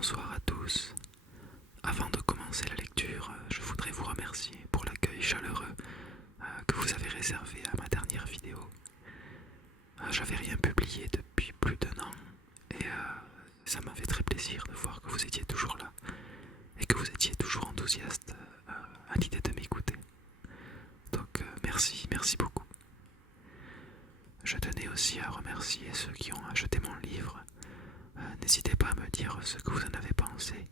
Bonsoir à tous. Avant de commencer la lecture, je voudrais vous remercier pour l'accueil chaleureux que vous avez réservé à ma dernière vidéo. J'avais rien publié depuis plus d'1 an et ça m'a fait très plaisir de voir que vous étiez toujours là et que vous étiez toujours enthousiaste à l'idée de m'écouter. Donc merci beaucoup. Je tenais aussi à remercier ceux qui ont acheté mon livre. N'hésitez pas à me dire ce que vous en avez pensé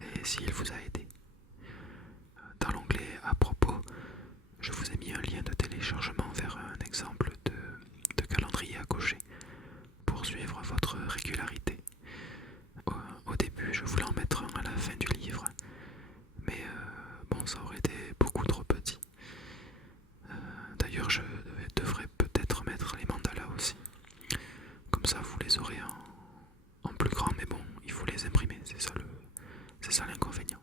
et s'il vous a aidé. Dans l'onglet à propos, je vous ai mis un lien de téléchargement vers un exemple de calendrier à cocher pour suivre votre régularité. Au début, je voulais en mettre un à la fin du livre, mais bon, ça aurait été beaucoup trop petit. D'ailleurs, je devrais peut-être mettre les mandalas aussi. Comme ça, vous les aurez en plus grand, mais bon, il faut les imprimer, c'est ça l'inconvénient.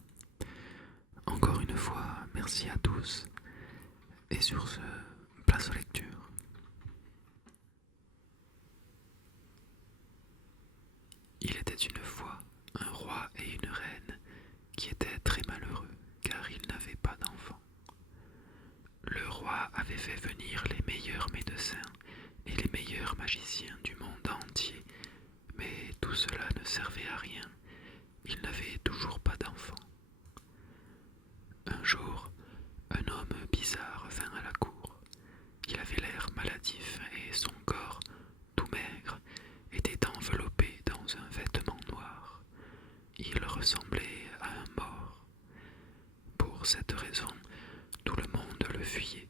Encore une fois, merci à tous, et sur ce, place aux lectures. Il était une fois un roi et une reine qui étaient très malheureux car ils n'avaient pas d'enfants. Le roi avait fait venir les meilleurs médecins et les meilleurs magiciens du monde entier, mais tout cela ne servait à rien, il n'avait toujours pas d'enfants. Un jour, un homme bizarre vint à la cour. Il avait l'air maladif et son corps, tout maigre, était enveloppé dans un vêtement noir. Il ressemblait à un mort. Pour cette raison, tout le monde le fuyait,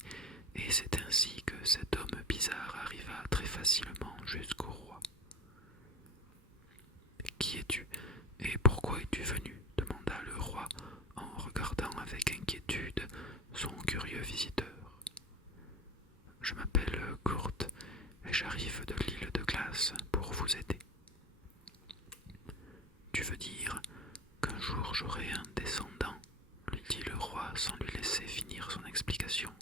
et c'est ainsi que cet homme bizarre arriva très facilement jusqu'au roi. « Qui es-tu et pourquoi es-tu venu ?» demanda le roi en regardant avec inquiétude son curieux visiteur. « Je m'appelle Gurt et j'arrive de l'île de glace pour vous aider. »« Tu veux dire qu'un jour j'aurai un descendant ?» lui dit le roi sans lui laisser finir son explication.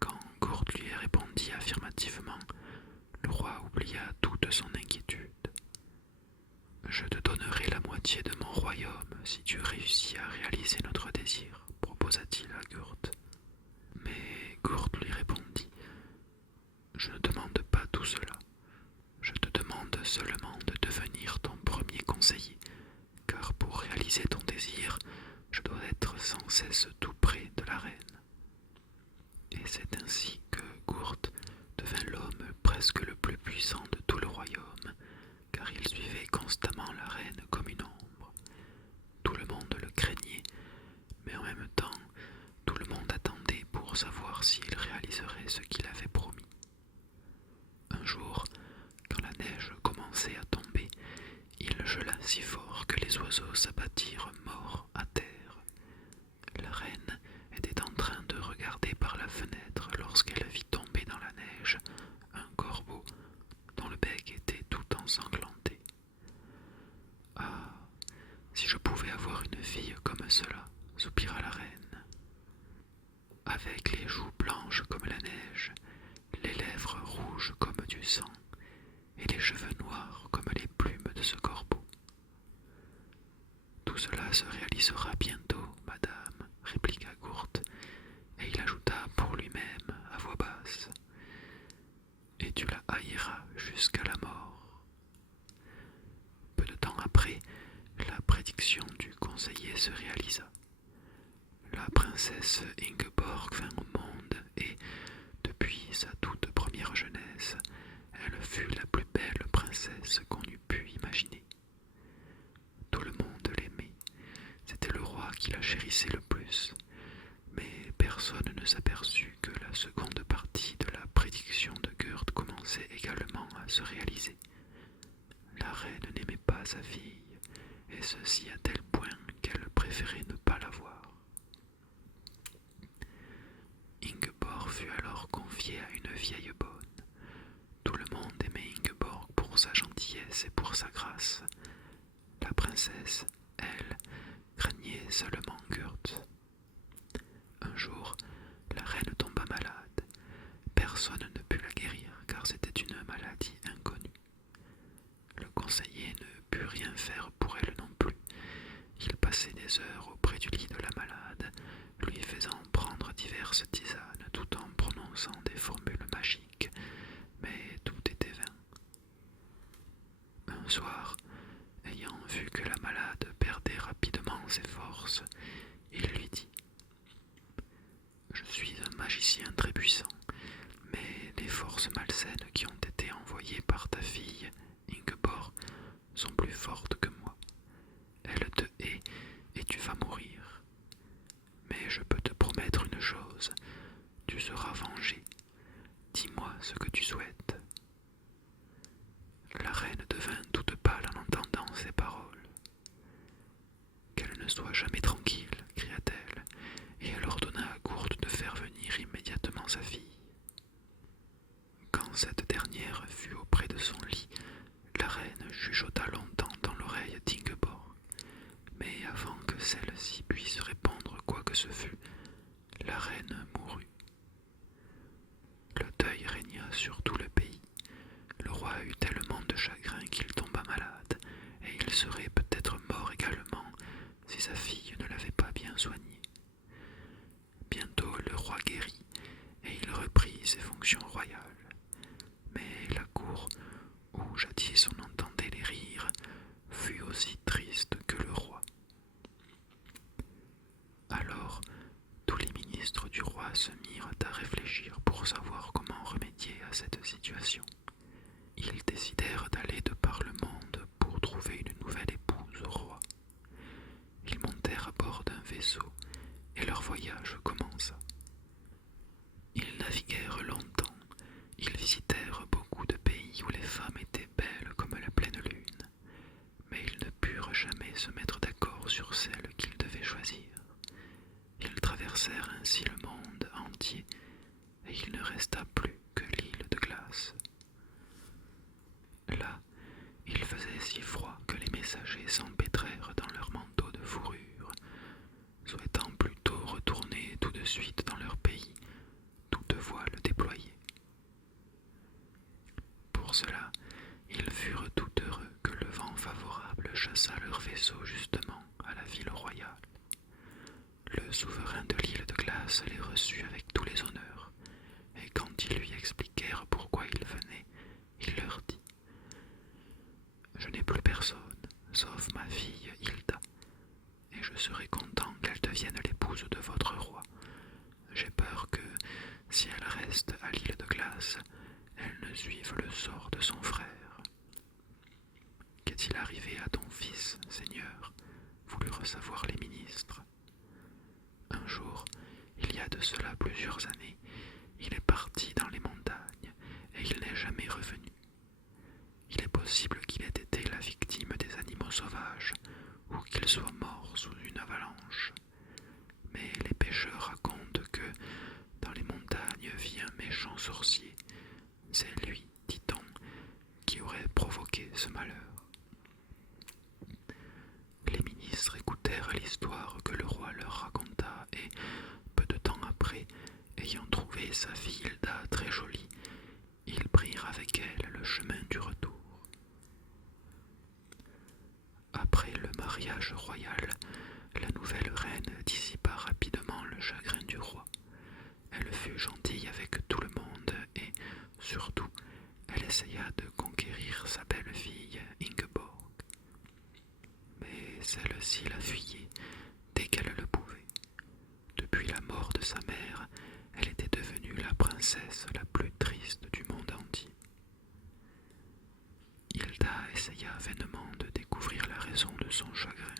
Quand Gurt lui répondit affirmativement, le roi oublia toute son inquiétude. « Je te donnerai la moitié de mon royaume si tu réussis à réaliser notre désir, proposa-t-il à Gurt. Mais Gurt lui répondit « Je ne demande pas tout cela. Je te demande seulement de devenir ton premier conseiller, car pour réaliser ton désir, je dois être sans cesse tout près de la reine. » Et c'est ainsi que Gurt devint l'homme presque le plus puissant de tout le royaume, car il suivait constamment la reine comme une ombre. Tout le monde le craignait, mais en même temps, tout le monde attendait pour savoir s'il réaliserait ce qu'il avait promis. Un jour, quand la neige commençait à tomber, il gela si fort que les oiseaux s'abattirent morts à terre. La reine était en train de regarder par la fenêtre lorsqu'elle vit tomber dans la neige un corbeau dont le bec était tout ensanglanté. « Ah, si je pouvais avoir une fille comme cela, soupira la reine. Avec les joues blanches comme la neige, les lèvres rouges comme du sang, et les cheveux noirs comme les plumes de ce corbeau. Tout cela se réalisera bientôt, madame, répliqua Gurt, et il ajouta pour lui-même à voix basse. Et tu la haïras jusqu'à la mort. Peu de temps après, la prédiction du conseiller se réalisa. La princesse Ingeborg vint au monde et, depuis sa toute première jeunesse, elle fut la plus belle princesse qu'on eût pu imaginer. Tout le monde l'aimait, c'était le roi qui la chérissait le plus, mais personne ne s'aperçut que la seconde partie de la prédiction de Gurt commençait également à se réaliser. La reine n'aimait pas sa fille, et ceci à tel point qu'elle préférait ne pas la voir. Ingeborg fut alors confiée à une vieille bonne. Tout le monde aimait Ingeborg pour sa gentillesse et pour sa grâce. La princesse, elle, craignait seulement Gurt. Un jour, la reine tomba malade. Personne ne put la guérir car c'était une maladie inconnue. Le conseiller ne put rien faire pour elle des heures auprès du lit de la malade, lui faisant prendre diverses tisanes tout en prononçant des formules magiques, mais tout était vain. Un soir, ayant vu que la malade perdait rapidement ses forces, il lui dit: « Je suis un magicien très puissant, mais les forces malsaines qui ont été envoyées par ta fille, Ingeborg, sont plus fortes que moi. Elle te hait et tu vas mourir. Mais je peux te promettre une chose, tu seras vengé. Dis-moi ce que tu souhaites. » La reine devint toute pâle en entendant ces paroles. « Qu'elle ne soit jamais tranquille, cria-t-elle, et elle ordonna à Gourde de faire venir immédiatement sa fille. Quand cette dernière fut auprès de son lit, la reine chuchota longtemps dans l'oreille d'Ingeborg, mais avant que celle-ci puisse répondre quoi que ce fût, la reine mourut. Le deuil régna sur tout le pays. Le roi eut tellement de chagrin qu'il tomba malade, et il serait peut-être mort également si sa fille ne l'avait pas bien soigné. Bientôt le roi guérit, et il reprit ses fonctions royales. Mais la cour, où jadis on entendait les rires, fut aussi triste que le roi. Alors, tous les ministres du roi se mirent à réfléchir pour savoir comment remédier à cette situation. Ils décidèrent d'aller de par le monde pour trouver une nouvelle épouse au roi. Ils montèrent à bord d'un vaisseau et leur voyage commença. Ils naviguèrent longtemps, ils visitèrent beaucoup de pays où les femmes étaient belles comme la pleine lune, mais ils ne purent jamais se mettre d'accord sur celle qu'ils devaient choisir. Ils traversèrent ainsi le monde entier, et il ne resta plus que l'île de glace. Là, il faisait si froid que les messagers s'empêtrèrent dans leurs manteaux de fourrure, souhaitant plutôt retourner tout de suite dans leur pays, toutes voiles déployées. Pour cela, ils furent tout heureux que le vent favorable chassât leur vaisseau justement à la ville royale. Le souverain de l'île de glace les reçut avec tous les honneurs, et quand ils lui expliquèrent pourquoi ils venaient, il leur dit: « Je n'ai plus personne, sauf ma fille Hilda, et je serai content qu'elle devienne l'épouse de votre roi. J'ai peur que, si elle reste à l'île de glace, elle ne suive le sort de son frère. Qu'est-il arrivé à ton fils, Seigneur ? Voulurent savoir les ministres. Un jour, il y a de cela plusieurs années, il est parti dans les montagnes et il n'est jamais revenu. Il est possible qu'il ait été la victime des animaux sauvages ou qu'il soit mort sous une avalanche. Mais les pêcheurs racontent que dans les montagnes vit un méchant sorcier. C'est lui, dit-on, qui aurait provoqué ce malheur. » Les ministres écoutèrent l'histoire que le roi leur raconta et, peu de temps après, ayant trouvé sa fille Hilda très jolie, ils prirent avec elle le chemin du retour. Après le mariage royal, la nouvelle reine dissipa rapidement le chagrin du roi. Elle fut gentille avec tout le monde et, surtout, elle essaya de conquérir sa belle-fille Ingeborg. Mais celle-ci la fuyait dès qu'elle le pouvait. Depuis la mort de sa mère, elle était devenue la princesse la plus triste du monde entier. Hilda essaya vainement de découvrir la raison de son chagrin.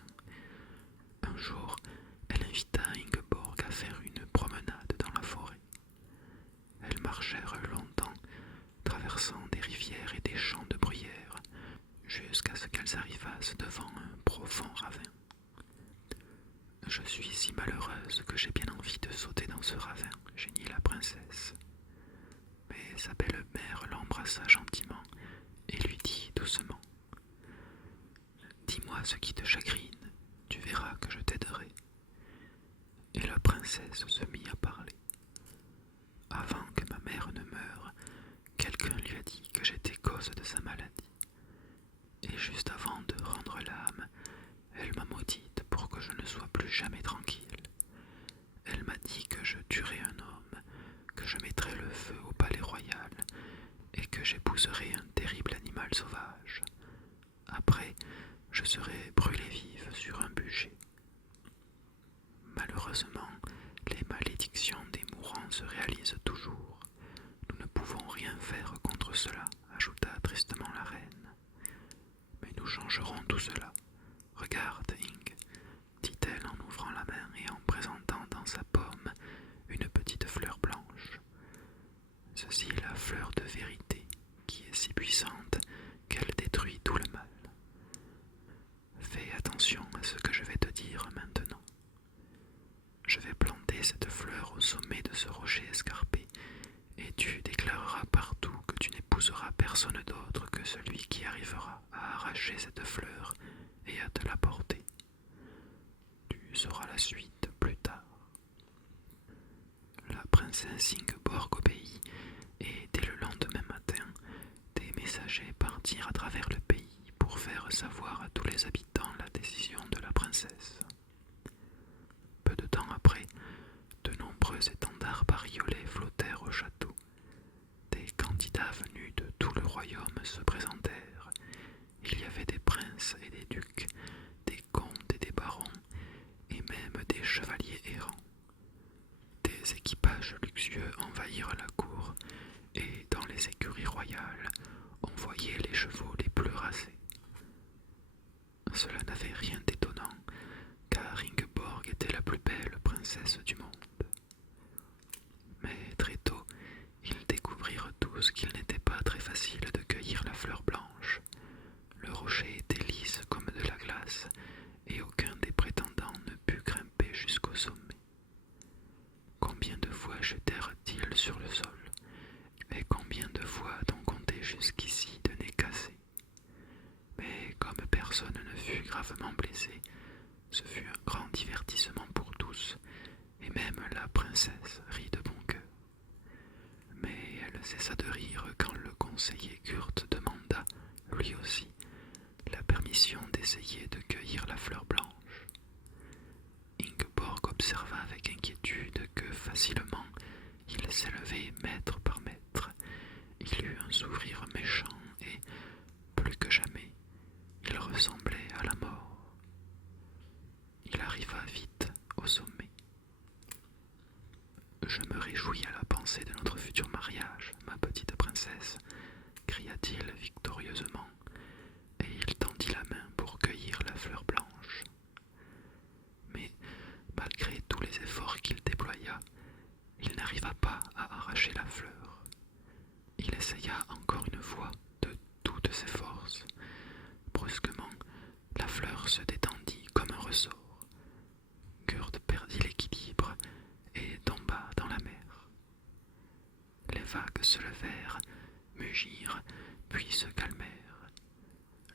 Un jour, elle invita Ingeborg à faire une promenade dans la forêt. Elles marchèrent longtemps, traversant des rivières et des champs de bruyères, jusqu'à ce qu'elles arrivassent devant un profond ravin. « Je suis si malheureuse que j'ai bien envie de sauter dans ce ravin, » geignit la princesse. Mais sa belle-mère l'embrassa gentiment et lui dit doucement: « Dis-moi ce qui te chagrine, tu verras que je t'aiderai. » Et la princesse se mit à parler. « Avant que ma mère ne meure, quelqu'un lui a dit que j'étais cause de sa maladie. Et juste avant de rendre l'âme, elle m'a maudite pour que je ne sois je serais brûlée vive sur un bûcher. Malheureusement, les malédictions des mourants se réalisent toujours. Nous ne pouvons rien faire contre cela, ajouta tristement la reine. Mais nous changerons tout cela. Regarde, Ing, dit-elle en ouvrant la main et en présentant dans sa paume une petite fleur blanche. Ceci est la fleur de vérité, qui est si puissante qu'elle détruit tout le mal. Fais attention à ce que je vais te dire maintenant. Je vais planter cette fleur au sommet de ce rocher escarpé, et tu déclareras partout que tu n'épouseras personne d'autre que celui qui arrivera à arracher cette fleur et à te la porter. Tu sauras la suite plus tard. La princesse Ingeborg obéit, et dès le lendemain matin, des messagers partirent à travers le pays pour faire savoir à tous les habitants la décision de la princesse. Peu de temps après, de nombreux étendards bariolés flottèrent au château. Des candidats venus de tout le royaume se présentèrent. Il y avait des princes et des ducs, des comtes et des barons, et même des chevaliers errants. Des équipages luxueux envahirent la cour, et dans les écuries royales, on voyait les chevaux les plus rasés. Cela n'avait rien d'étonnant, car Ingeborg était la plus belle princesse du monde. Mais très tôt, ils découvrirent tous qu'il n'était pas très facile de cueillir la fleur blanche. Le rocher était lisse comme de la glace, et aucun des prétendants ne put grimper jusqu'au sommet. Combien de fois jetèrent-ils sur le sol, et combien de fois a-t-on compté jusqu'ici de nez cassés? Mais comme personne ne fut gravement blessé, ce fut un grand divertissement pour tous, et même la princesse rit de bon cœur. Mais elle cessa de rire quand le conseiller Kurt demanda, lui aussi, la permission d'essayer de cueillir la fleur blanche. Ingeborg observa avec inquiétude que facilement il s'élevait mètre par mètre. Il eut un sourire méchant et, plus que jamais, il ressemblait à la mort. Il arriva vite au sommet. « Je me réjouis à la pensée de notre futur mariage, ma petite princesse, » cria-t-il victorieusement, et il tendit la main pour cueillir la fleur blanche. Mais, malgré tous les efforts qu'il déploya, il n'arriva pas à arracher la fleur. Il essaya encore une fois de toutes ses forces. Brusquement, la fleur se détendit comme un ressort. Kurt perdit l'équilibre et tomba dans la mer. Les vagues se levèrent, mugirent, puis se calmèrent.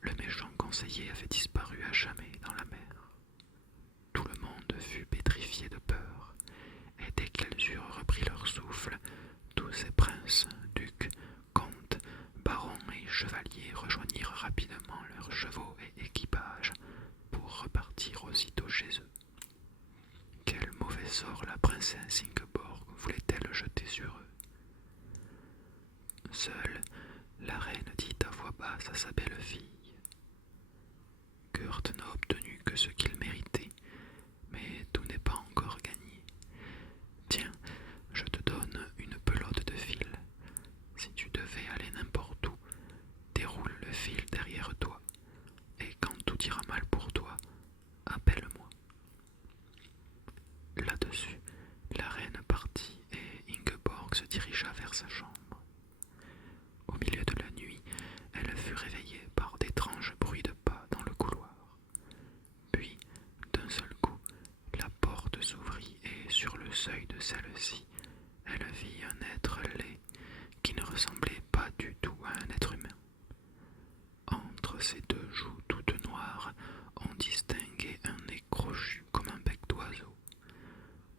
Le méchant conseiller avait disparu à jamais dans la mer. Tout le monde fut pétrifié de peur, et dès qu'ils eurent repris leur souffle, tous ces princes, ducs, comtes, barons et chevaliers rejoignirent rapidement leurs chevaux et équipages pour repartir aussitôt chez eux. Quel mauvais sort la princesse Ingeborg voulait-elle jeter sur eux? Seule, la reine dit à voix basse à sa belle-fille. Kurt n'a obtenu que ce qu'il méritait, mais tout n'est pas encore gagné. Tiens, je te donne une pelote de fil. Si tu devais aller n'importe où, déroule le fil derrière toi, et quand tout ira mal pour toi, appelle-moi. Là-dessus, la reine partit et Ingeborg se dirigea vers sa chambre. Au milieu de la nuit, elle fut réveillée par d'étranges bruits de pas dans le couloir. Puis, d'un seul coup, la porte s'ouvrit et sur le seuil de celle-ci, elle vit un être laid qui ne ressemblait pas du tout à un être humain. Entre ses deux joues toutes noires, on distinguait un nez crochu comme un bec d'oiseau.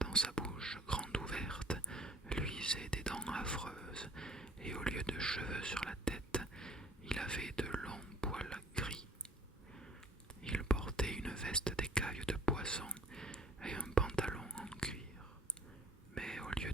Dans sa bouche grande ouverte, luisaient des dents affreuses, et au lieu de cheveux sur la tête, il avait de longs poils gris. Il portait une veste d'écailles de poisson et un pantalon en cuir. Mais au lieu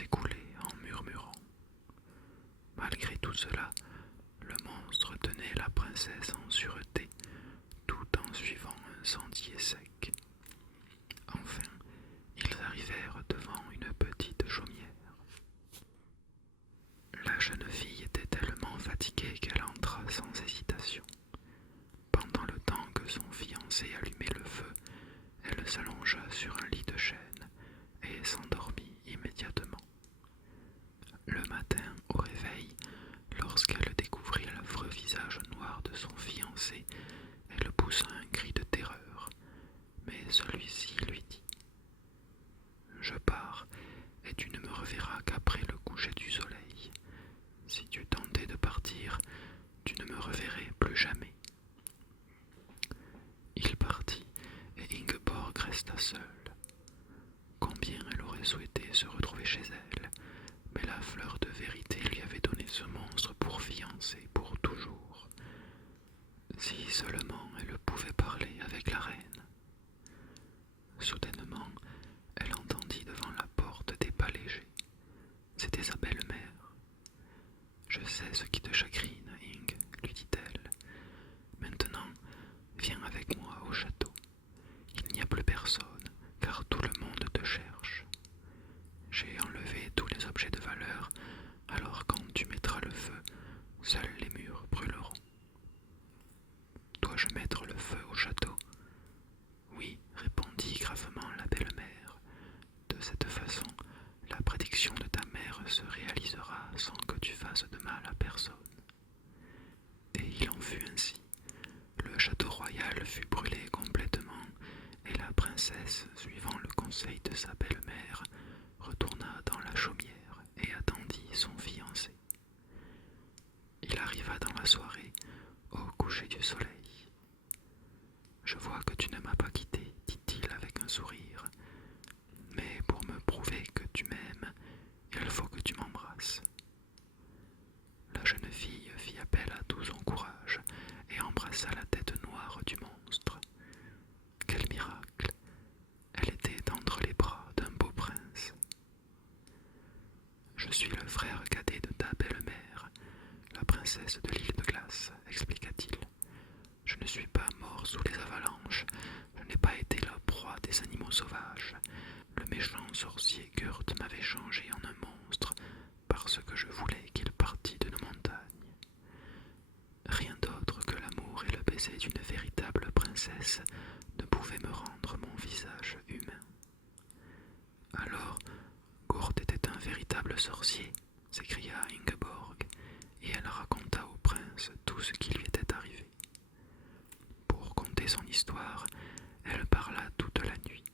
s'écoulait en murmurant. Malgré tout cela, le monstre tenait la princesse en sûreté, tout en suivant un sentier sec. Enfin, ils arrivèrent devant une petite chaumière. La jeune fille était tellement fatiguée qu'elle entra sans hésitation. Pendant le temps que son fiancé allumait le feu, elle s'allongea sur un lit de chêne et s'endormit immédiatement. Le matin, au réveil, lorsqu'elle découvrit l'affreux visage noir de son fiancé, elle poussa un cri de terreur, mais celui-ci lui dit « Je pars, et tu ne me reverras qu'après le coucher du soleil. Si tu tentais de partir, tu ne me reverrais plus jamais. » Il partit, et Ingeborg resta seule. Combien elle aurait souhaité se retrouver chez elle, mais la fleur de vérité lui avait donné ce monstre pour fiancé pour toujours. Si seulement elle pouvait parler avec la reine. Soudainement, elle entendit devant la porte des pas légers. C'était sa belle-mère. « Je sais ce qui te chagrine, Ing, » lui dit-elle. « Maintenant, viens avec moi au château. Il n'y a plus personne, car tout le monde te cherche. J'ai enlevé tous les objets de valeur, alors quand tu mettras le feu, seuls les murs brûleront. » « Dois-je mettre le feu au château ? » ?»« Oui, répondit gravement la belle-mère. « De cette façon, la prédiction de ta mère se réalisera sans que tu fasses de mal à personne. » Et il en fut ainsi. Le château royal fut brûlé complètement, et la princesse, suivant le conseil de sa belle-mère, retourna dans la chaumière et attendit son fiancé. Il arriva dans la soirée, au coucher du soleil. « Je vois que tu ne m'as pas quitté, dit-il avec un sourire. Mais pour me prouver que tu m'aimes, il faut que tu m'embrasses. » La jeune fille fit appel à tout son courage et embrassa la tête noire du monstre. Quel miracle! Elle était entre les bras d'un beau prince. « Je suis le frère cadet de ta belle-mère, la princesse de l'île de glace, expliqua-t-il. Je ne suis pas mort sous les avalanches, je n'ai pas été la proie des animaux sauvages. Le méchant sorcier Gurt m'avait changé en un monstre parce que je voulais qu'il partît de nos montagnes. Rien d'autre que l'amour et le baiser d'une véritable princesse ne pouvaient me rendre mon visage humain. » « Alors, Gurt était un véritable sorcier, s'écria Ingeborg, et elle raconta au prince tout ce qui lui était arrivé. Pour conter son histoire, elle parla toute la nuit.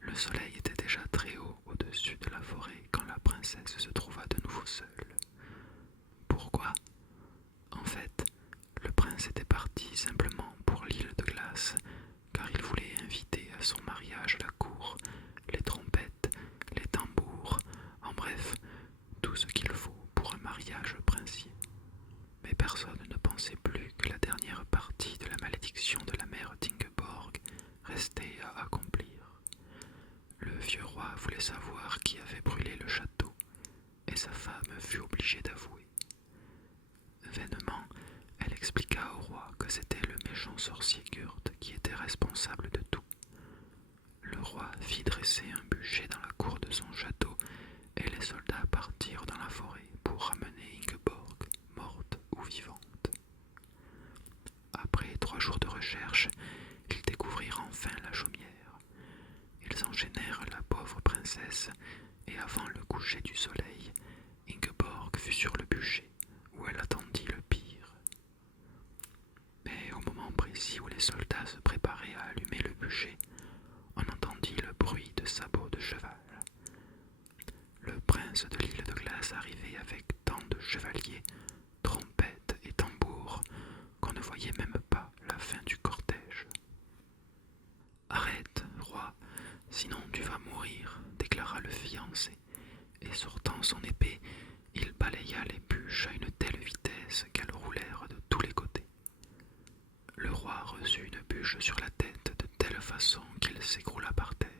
Le soleil était déjà très haut au-dessus de la forêt quand la princesse se trouva de nouveau seule. Pourquoi ? En fait, le prince était parti simplement pour l'île de glace, car il voulait inviter à son mariage la cour, les trompettes, les tambours, en bref, tout ce qu'il faut pour un mariage princier. Mais personne ne pensait plus que la dernière partie de la malédiction de la mère d'Ingeborg restait à accomplir. Le vieux roi voulait savoir qui avait brûlé le château, et sa femme fut obligée d'avouer. Vainement, elle expliqua au roi que c'était le méchant sorcier Gurt qui était responsable de tout. Le roi fit dresser un bûcher dans la cour de son château, et les soldats partirent dans la forêt pour ramener Ingeborg, morte ou vivante. Après 3 jours de recherche, ils découvrirent enfin la chaumière. Ils enchaînèrent la pauvre princesse, et avant le coucher du soleil, Ingeborg fut sur le bûcher, où elle attendit le pire. Mais au moment précis où les soldats se préparaient à allumer le bûcher, on entendit le bruit de sabots de cheval. Le prince de l'île de glace arrivait avec tant de chevaliers, trompettes et tambours qu'on ne voyait même pas la fin du cortège. « Arrête, roi, sinon tu vas mourir, » déclara le fiancé, et sortant son épée, il balaya les bûches à une telle vitesse qu'elles roulèrent de tous les côtés. Le roi reçut une bûche sur la tête de telle façon qu'il s'écroula par terre.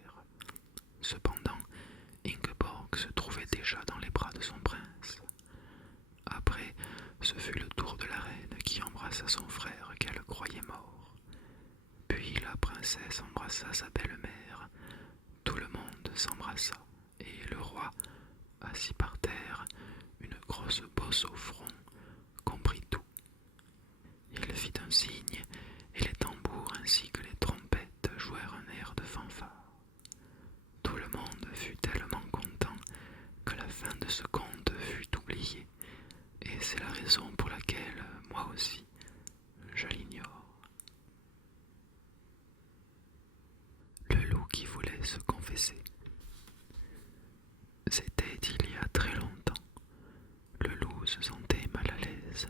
Cependant, Ingeborg se trouvait déjà assis par terre, une grosse bosse au front, comprit tout. Il fit un signe, et les tambours ainsi que les trompettes jouèrent un air de fanfare. Tout le monde fut tellement content que la fin de ce conte fut oubliée, et c'est la raison pour laquelle, moi aussi, je l'ignore. Le loup qui voulait se confesser. C'était il y a très longtemps. Le loup se sentait mal à l'aise.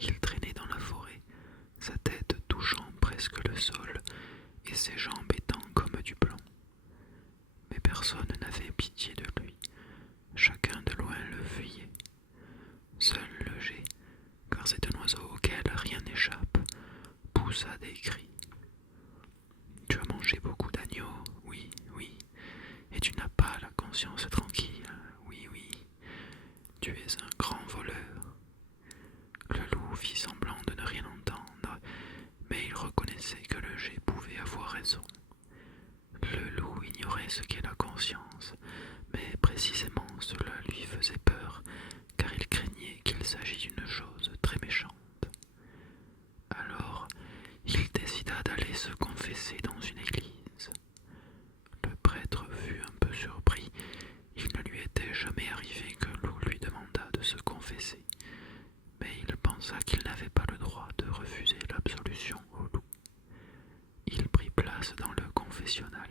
Il traînait dans la forêt, sa tête touchant presque le sol et ses jambes étant comme du plomb. Mais personne n'avait pitié de lui. Chacun de loin le fuyait. Seul le geai, car c'est un oiseau auquel rien n'échappe, poussa des cris. Tu as mangé beaucoup d'agneaux, oui, oui, et tu n'as pas la conscience tranquille, oui, oui. Tu es un grand voleur. Le loup fit semblant de ne rien entendre, mais il reconnaissait que le geai pouvait avoir raison. Le loup ignorait ce qu'est la conscience, mais précisément cela lui faisait peur, car il craignait qu'il s'agît d'une chose très méchante. Alors, il décida d'aller se confesser dans une église. Le prêtre fut un peu surpris. Il ne lui était jamais arrivé que loup lui demandât de se confesser, mais il pensa qu'il n'avait pas le droit de refuser l'absolution au loup. Il prit place dans le confessionnal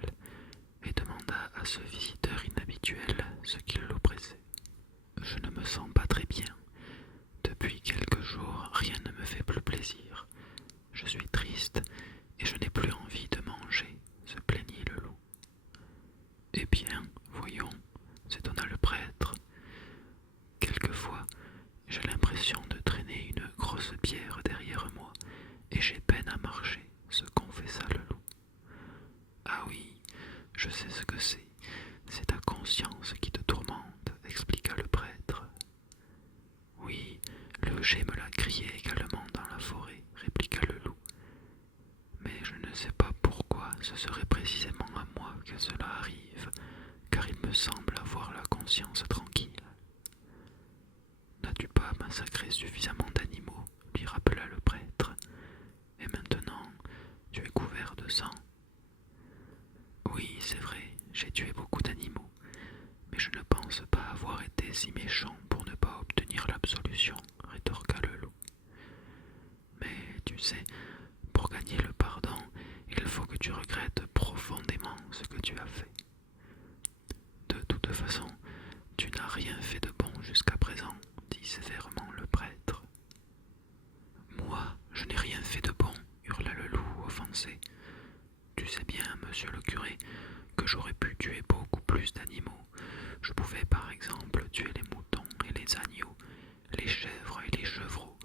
et demanda à ce visiteur inhabituel ce qui l'oppressait. « Je ne me sens pas très bien. Depuis quelques jours, rien ne me fait plus plaisir. Je suis triste et je n'ai plus envie de manger, » se plaignit le loup. « Eh bien, voyons, » s'étonna le prêtre. « Quelquefois, j'ai l'impression de traîner une grosse pierre derrière moi et j'ai peine à marcher, » se confessa le loup. « Ah oui, je sais ce que c'est ta conscience qui te tourmente, » expliqua le prêtre. « Oui, le geai me l'a crié également dans la forêt, » répliqua le loup. « Mais je ne sais pas pourquoi ce serait précisément à moi que cela arrive, car il me semble avoir la conscience tranquille. »« N'as-tu pas massacré suffisamment d'animaux ?» lui rappela le prêtre. « Et maintenant, tu es couvert de sang. »« Oui, c'est vrai, j'ai tué beaucoup d'animaux, mais je ne pense pas avoir été si méchant pour ne pas obtenir l'absolution, » rétorqua le loup. « Mais tu sais, pour gagner le pardon, il faut que tu regrettes profondément ce que tu as fait. De toute façon, tu n'as rien fait de bon jusqu'à présent, » dit sévèrement le prêtre. « Moi, je n'ai rien fait de bon, » hurla le loup offensé. « Tu sais bien, monsieur le curé, que j'aurais pu tuer beaucoup plus d'animaux. Je pouvais par exemple tuer les moutons et les agneaux, les chèvres et les chevreaux,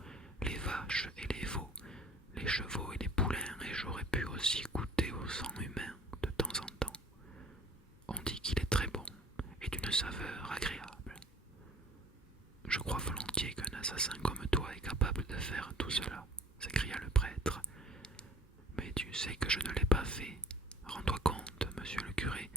les vaches et les veaux, les chevaux et les poulains, et j'aurais pu aussi goûter au sang humain de temps en temps. On dit qu'il est très bon et d'une saveur agréable. Je crois volontiers qu'un assassin comme toi est capable de faire tout cela, » s'écria le prêtre. « Mais tu sais que je ne l'ai pas fait. Rends-toi compte, monsieur le curé,